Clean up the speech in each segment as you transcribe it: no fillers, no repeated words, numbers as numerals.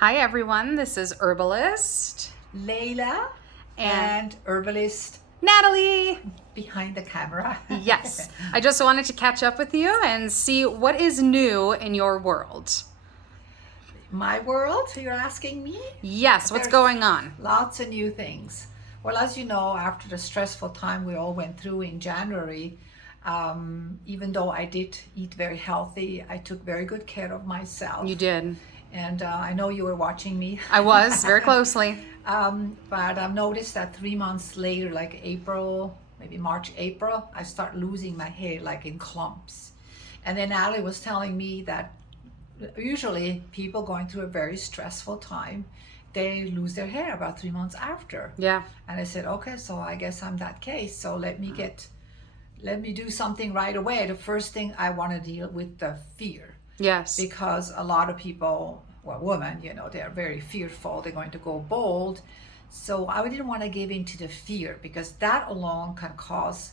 Hi everyone, this is Herbalist Leilah and and herbalist Natalie. behind the camera. Yes, I just wanted to catch up with you and see what is new in your world. My world, you're asking me? Yes, what's There's going on? lots of new things. Well, as you know, after the stressful time we all went through in January, even though I did eat very healthy, I took very good care of myself. You did. And I know you were watching me. I was very closely. But I've noticed that 3 months later, like April, maybe March, April, I start losing my hair like in clumps. And then Ali was telling me that usually people going through a very stressful time, they lose their hair about 3 months after. Yeah. And I said, okay, so I guess I'm that case. So let me do something right away. The first thing I want to deal with the fear. Yes. Because a lot of people, well, women, they're very fearful. They're going to go bald. So I didn't want to give in to the fear because that alone can cause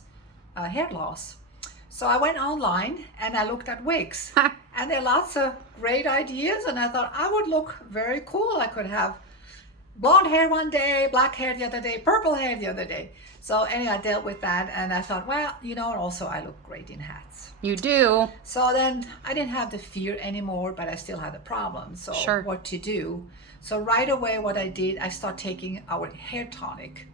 hair loss. So I went online and I looked at wigs. And there are lots of great ideas. And I thought I would look very cool. I could have blonde hair one day, black hair the other day, purple hair the other day. So anyway, I dealt with that and I thought, well, and also I look great in hats. You do. So then I didn't have the fear anymore, but I still had the problem. So Sure. What to do? So right away what I did, I started taking our hair tonic.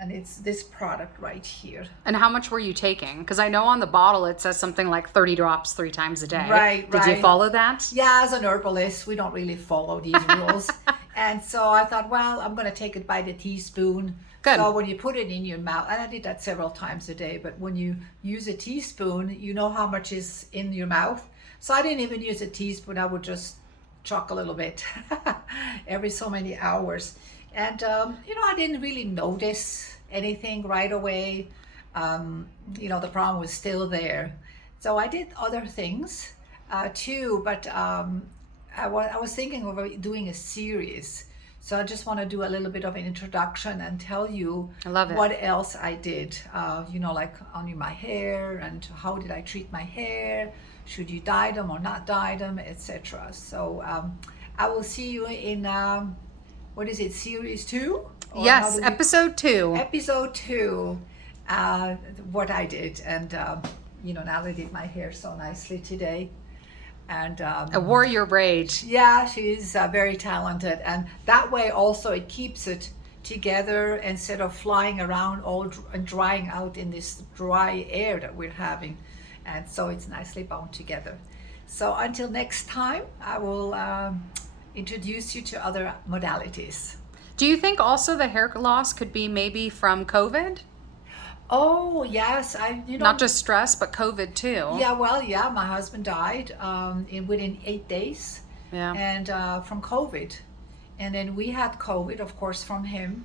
And it's this product right here. And how much were you taking? Because I know on the bottle it says something like 30 drops 3 times a day. Right, Did you right. follow that? Yeah, as an herbalist, we don't really follow these rules. And so I thought, well, I'm going to take it by the teaspoon. Good. So when you put it in your mouth, and I did that several times a day, but when you use a teaspoon, you know how much is in your mouth. So I didn't even use a teaspoon. I would just chuck a little bit every so many hours. And, I didn't really notice anything right away. The problem was still there. So I did other things too, but I was thinking of doing a series. So I just want to do a little bit of an introduction and tell you I love it. what else I did, like on my hair and how did I treat my hair, should you dye them or not dye them, etc. So I will see you in, what is it, series 2? Or Yes, episode 2. Episode 2, what I did. And, Natalie did my hair so nicely today. And A warrior braid. yeah, she's very talented, and that way also it keeps it together instead of flying around and drying out in this dry air that we're having, and so it's nicely bound together. So until next time, I will introduce you to other modalities. Do you think also the hair loss could be maybe from COVID? Oh yes, Not just stress, but COVID too. Yeah, my husband died within 8 days. Yeah. And from COVID. And then we had COVID, of course, from him.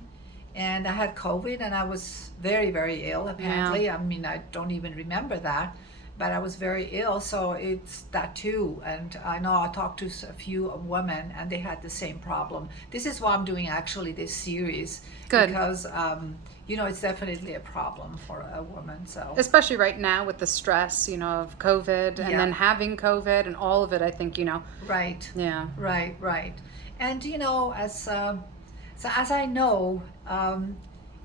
And I had COVID and I was very, very ill, apparently. Yeah. I mean, I don't even remember that, but I was very ill. So it's that too. And I know I talked to a few women and they had the same problem. This is why I'm doing actually this series. Good. Because, it's definitely a problem for a woman. So. Especially right now with the stress, of COVID and Yeah. then having COVID and all of it, I think, Right. Yeah. Right. And as I know,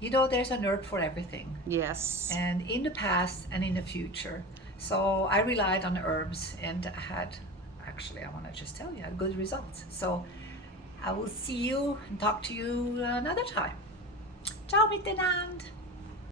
there's an herb for everything, Yes. and in the past and in the future. So I relied on herbs, and I want to just tell you, I had good results. So I will see you and talk to you another time. Ciao, miteinander.